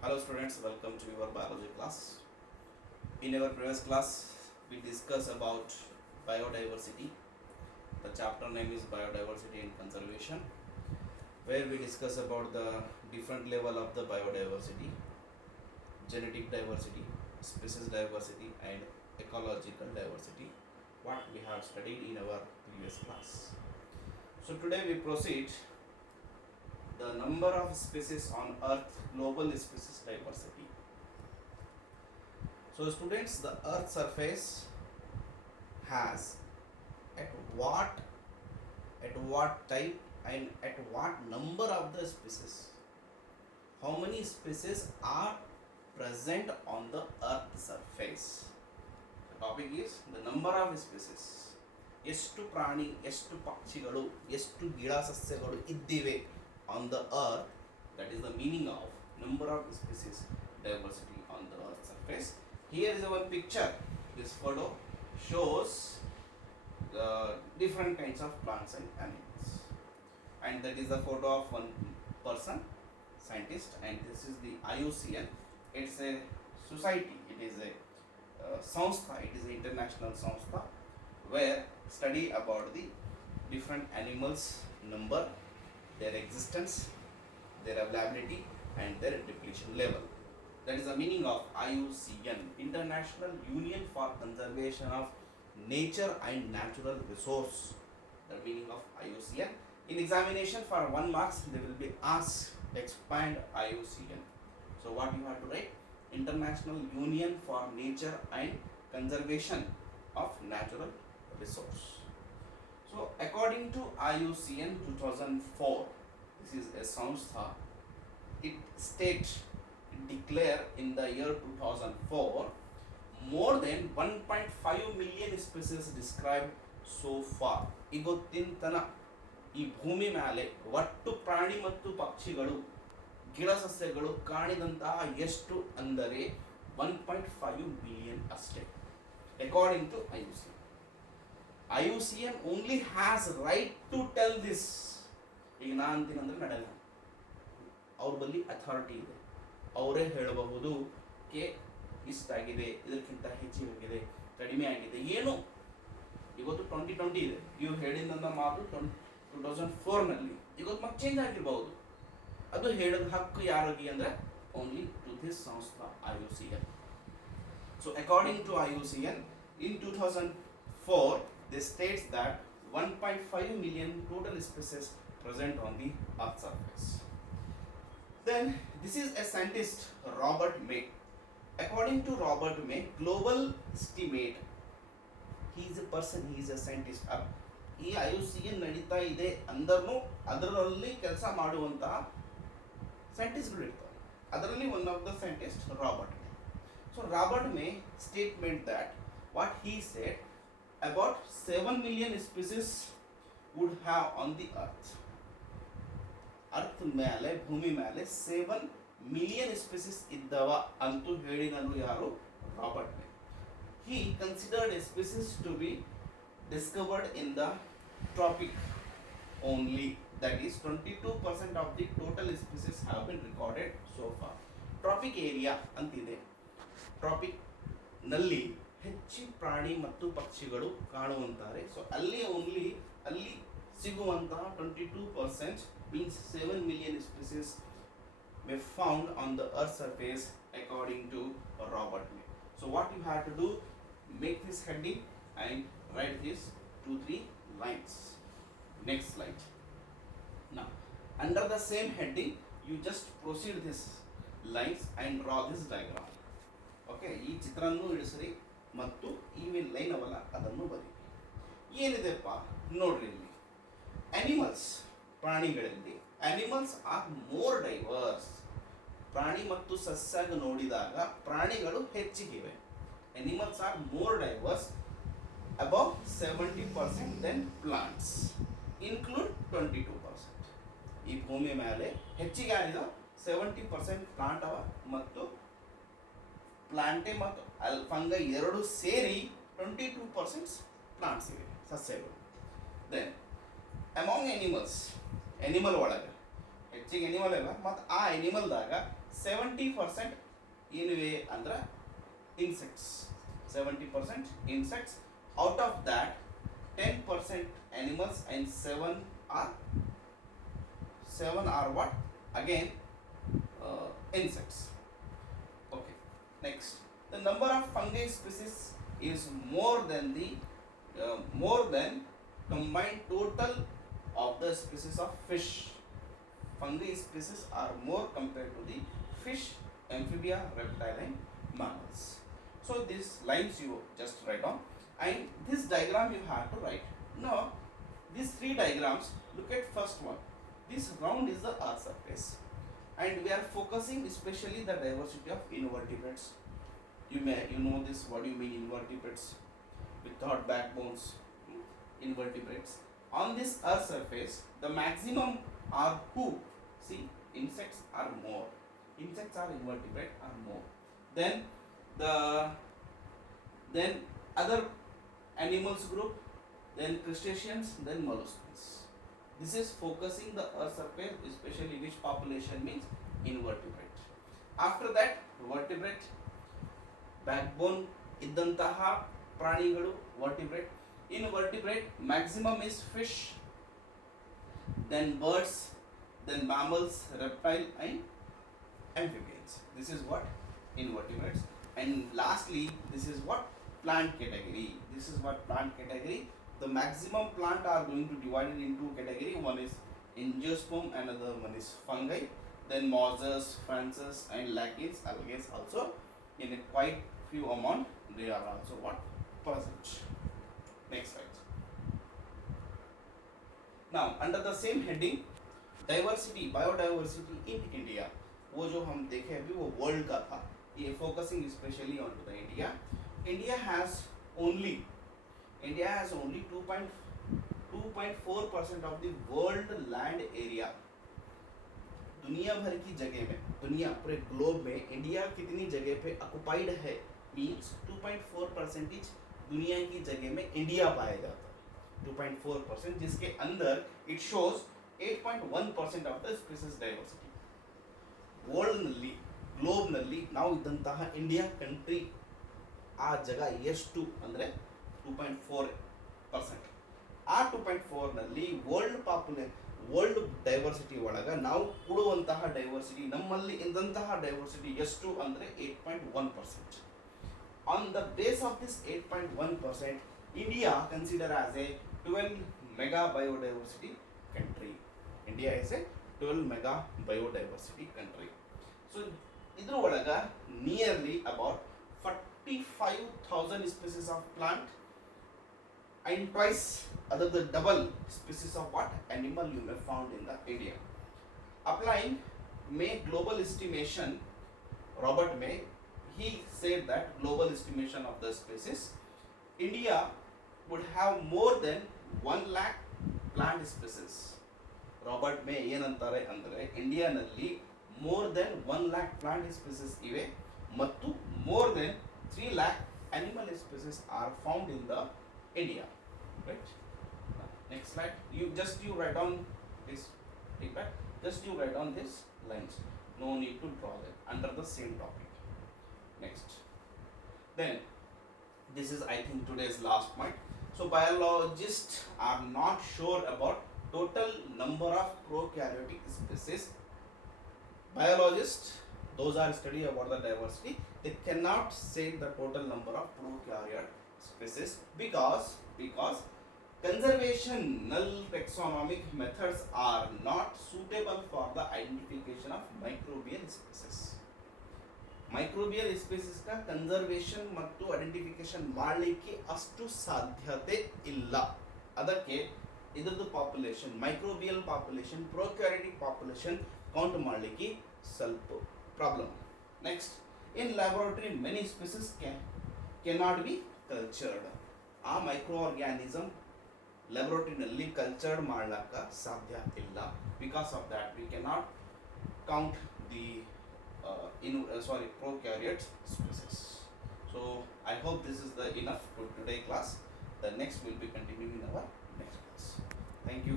Hello students, welcome to your biology class. In our previous class, we discussed about biodiversity. The chapter name is Biodiversity and Conservation, where we discuss about the different level of the biodiversity, genetic diversity, species diversity, and ecological diversity, what we have studied in our previous class. So today we proceed the number of species on earth, global species diversity. So students, the earth surface has at what type and at what number of the species, how many species are present on the earth surface. The topic is the number of species. ಎಷ್ಟು ಪ್ರಾಣಿ, ಎಷ್ಟು ಪಕ್ಷಿಗಳು, ಎಷ್ಟು ಗಿಡ ಸಸ್ಯಗಳು ಇದ್ದಿವೆ on the earth. That is the meaning of number of species diversity on the earth surface. Here is one picture. This photo shows the different kinds of plants and animals, and that is the photo of one person, scientist, and this is the IUCN. It's a society, it is a samstha, it is an international samstha where study about the different animals number, their existence, their availability, and their depletion level. That is the meaning of IUCN, International Union for Conservation of Nature and Natural Resource. The meaning of IUCN. In examination for 1 marks, they will be asked to expand IUCN. So what you have to write? International Union for Nature and Conservation of Natural Resource. So according to IUCN 2004, this is a samstha, it states, declare in the year 2004 more than 1.5 million species described so far. ಇವತ್ತಿನ ತನ ಈ ಭೂಮಿ ಮೇಲೆ ಒಟ್ಟು ಪ್ರಾಣಿ ಮತ್ತು ಪಕ್ಷಿಗಳು, ಗಿಡ ಸಸ್ಯಗಳು ಕಾಣಿದಂತಹ ಎಷ್ಟು ಅಂದರೆ 1.5 ಮಿಲಿಯನ್ ಅಷ್ಟೇ. According to IUCN. IUCN only has right to tell this. ಈಗ ನಾ ಅಂತೀನಂದ್ರೆ ನಡೆಯಲ್ಲ, ಅವ್ರ ಬಳಿ ಅಥಾರಿಟಿ ಇದೆ, ಅವರೇ ಹೇಳಬಹುದು ಕೆ ಇಷ್ಟಾಗಿದೆ, ಇದಕ್ಕಿಂತ ಹೆಚ್ಚಿಗೆ ಕಡಿಮೆ ಆಗಿದೆ. ಏನು ಇವತ್ತು 2020 ಇದೆ, ಇವ್ರು ಹೇಳಿದಂಥ ಮಾತು 2004ನಲ್ಲಿ, ಇವತ್ತು ಮತ್ತೆ ಚೇಂಜ್ ಆಗಿರಬಹುದು. ಅದು ಹೇಳೋದು ಹಕ್ಕು ಯಾರಿಗೆ ಅಂದರೆ ಓನ್ಲಿ ಟು ದಿಸ್ ಸಂಸ್ಥಾ IUCN. So according to IUCN, in 2004 they states that 1.5 million total species present on the earth surface. Then this is a scientist, Robert May. According to Robert May, global estimate, he is a person, he is a scientist. ಈ IUCN ನಡೀತಾ ಇದೆ ಅಂದ್ರೂ ಅದರಲ್ಲಿ ಕೆಲಸ ಮಾಡುವಂತಹ ಸೈಂಟಿಸ್ಟ್ಗಳು ಇರ್ತಾರೆ. ಅದರಲ್ಲಿ one of the scientist Robert May. So Robert May statement that what he said, about 7 million species would have on the earth. Earth ಮೇಲೆ, ಭೂಮಿ ಮೇಲೆ 7 ಮಿಲಿಯನ್ ಸ್ಪೀಸೀಸ್ ಇದ್ದವ ಅಂತೂ ಹೇಳಿದನು ಯಾರು? Robert May. He considered a species to be discovered in the tropic only. That is 22% of the total species have been recorded so far. Tropic area ಅಂತಿದೆ. Traffic ನಲ್ಲಿ ಹೆಚ್ಚು ಪ್ರಾಣಿ ಮತ್ತು ಪಕ್ಷಿಗಳು ಕಾಣುವಂತಾರೆ. ಸೊ ಅಲ್ಲಿ ಓನ್ಲಿ ಅಲ್ಲಿ ಸಿಗುವಂತಹ 22% means 7 million species were found on the earth surface according to Robert May. So what you have to do, make this heading and write this 2-3 lines. Next slide. Now under the same heading you just proceed this lines and draw this diagram. Okay, ಈ ಚಿತ್ರವನ್ನು ಇಳಿಸ್ರಿ ಮತ್ತು ಈ line ಅವಲ್ಲ ಅದನ್ನು ಬರಿ. ಏನಿದೆಪ್ಪ ನೋಡ್ರಿ, ಇಲ್ಲಿ animals, ಪ್ರಾಣಿಗಳಲ್ಲಿ ಅನಿಮಲ್ಸ್ ಆರ್ ಮೋರ್ ಡೈವರ್ಸ್. ಪ್ರಾಣಿ ಮತ್ತು ಸಸ್ಯಾಗ ನೋಡಿದಾಗ ಪ್ರಾಣಿಗಳು ಹೆಚ್ಚಿಗಿವೆ. Animals are more diverse above 70% then plants, include 22%. ಈ ಭೂಮಿ ಮೇಲೆ ಹೆಚ್ಚಿಗೆ ಆಗಿದ 70% ಪ್ಲಾಂಟ್ ಅವ ಮತ್ತು ಪ್ಲಾಂಟೆ ಮತ್ತು ಫಂಗೈ ಎರಡು ಸೇರಿ 22% ಪ್ಲಾಂಟ್ಸ್ ಇವೆ, ಸಸ್ಯಗಳು. ದೆನ್ ಅಮಾಂಗ್ ಅನಿಮಲ್ಸ್, ಅನಿಮಲ್ ಒಳಗೆ ಹೆಚ್ಚಿಗೆ ಅನಿಮಲ್ ಅಲ್ಲ, ಮತ್ತು ಆ ಅನಿಮಲ್ದಾಗ 70% ಏನಿವೆ ಅಂದ್ರೆ insects. 70% insects. Out of that 10% animals and 7 are what? Again insects. Okay, next, the number of fungi species is more than combined total of the species of fish. Fungi species are more compared to the fish, amphibia, reptile and mammals. So these lines you just write down, and this diagram you have to write. Now these three diagrams, look at first one. This round is the earth surface, and we are focusing especially the diversity of invertebrates. You know this, what do you mean invertebrates? Without backbones, invertebrates. On this earth surface, the maximum are who? See, insects are more. Insects are invertebrate are more. Then other animals group, then crustaceans, then molluscs. This is focusing the earth surface, especially which population means invertebrate. After that, vertebrate, backbone ಇದ್ದಂತಹ ಪ್ರಾಣಿಗಳು vertebrate. In vertebrate, maximum is fish, then birds, then mammals, reptile and amphibians. This is what invertebrates. And lastly, this is what plant category. This is what plant category. The maximum plant are going to divide it into category. One is angiosperm, another one is fungi, then mosses, frances and lichens, algae also in a quite few amount they are also what present. Next slide. Now under the same heading, diversity, biodiversity in India, वो जो हम देखे अभी वो world का था, ये focusing specially on to the India. India has only 2.4% of the world land area. दुनिया भर की जगह में, दुनिया पूरे ग्लोब में इंडिया कितनी जगह पे ऑक्युपाइड है मींस 2.4% दुनिया की जगह में इंडिया पाया जाता है. 2.4%, जिसके अंदर it shows 8.1% of the species diversity. World ನಲ್ಲಿ, ಗ್ಲೋಬ್ ನಲ್ಲಿ ನಾವು ಇದ್ದಂತಹ ಇಂಡಿಯಾ ಕಂಟ್ರಿ ಆ ಜಾಗ ಎಷ್ಟು ಅಂದರೆ 2.4%. ಆ 2.4 ನಲ್ಲಿ ವರ್ಲ್ಡ್ ಡೈವರ್ಸಿಟಿ ಒಳಗೆ ನಾವು ಕೊಡುವಂತಹ ಡೈವರ್ಸಿಟಿ, ನಮ್ಮಲ್ಲಿ ಇದ್ದಂತಹ ಡೈವರ್ಸಿಟಿ ಎಷ್ಟು ಅಂದರೆ 8.1%. On the base of this 8.1%, India consider as A 12 mega biodiversity country. India is A 12 mega biodiversity country. So ಇದ್ರ ಒಳಗೆ nearly about 45,000 species of plant and twice other the double species of what animal you may found in the India. Applying May global estimation, Robert May, he said that global estimation of the species, India would have more than 1 lakh plant species. Robert May ಏನಂತಾರೆ ಅಂದರೆ ಇಂಡಿಯಾನಲ್ಲಿ more than 1 lakh plant species ಇವೆ ಮತ್ತು more than 3 lakh animal species are found in the India. Right? Next slide. You write down this. Take back. Just you write down these lines. No need to draw them under the same topic. Next. Then this is, I think, today's last point. So biologists are not sure about total number of prokaryotic species. Biologists, those are study about the diversity, they cannot say the total number of prokaryotic species because conservational taxonomic methods are not suitable for the identification of microbial species. Microbial species का conservation ಮತ್ತು identification ಮಾಡಲಿಕ್ಕೆ ಅಷ್ಟು ಸಾಧ್ಯತೆ ಇಲ್ಲ. ಅದಕ್ಕೆ ಇದರದ್ದು population, microbial population, prokaryotic population count ಮಾಡಲಿಕ್ಕೆ ಸ್ವಲ್ಪ problem. Next, in laboratory many species cannot be cultured. ಆ ಮೈಕ್ರೋ ಆರ್ಗ್ಯಾನಿಸಮ್ ಲ್ಯಾಬೊರೇಟರಿನಲ್ಲಿ ಕಲ್ಚರ್ಡ್ ಮಾಡ್ಲಿಕ್ಕೆ ಸಾಧ್ಯ ಇಲ್ಲ. Because of that we cannot count the prokaryote species. So I hope this is the enough for today class. The next will be continuing in our next class. Thank you.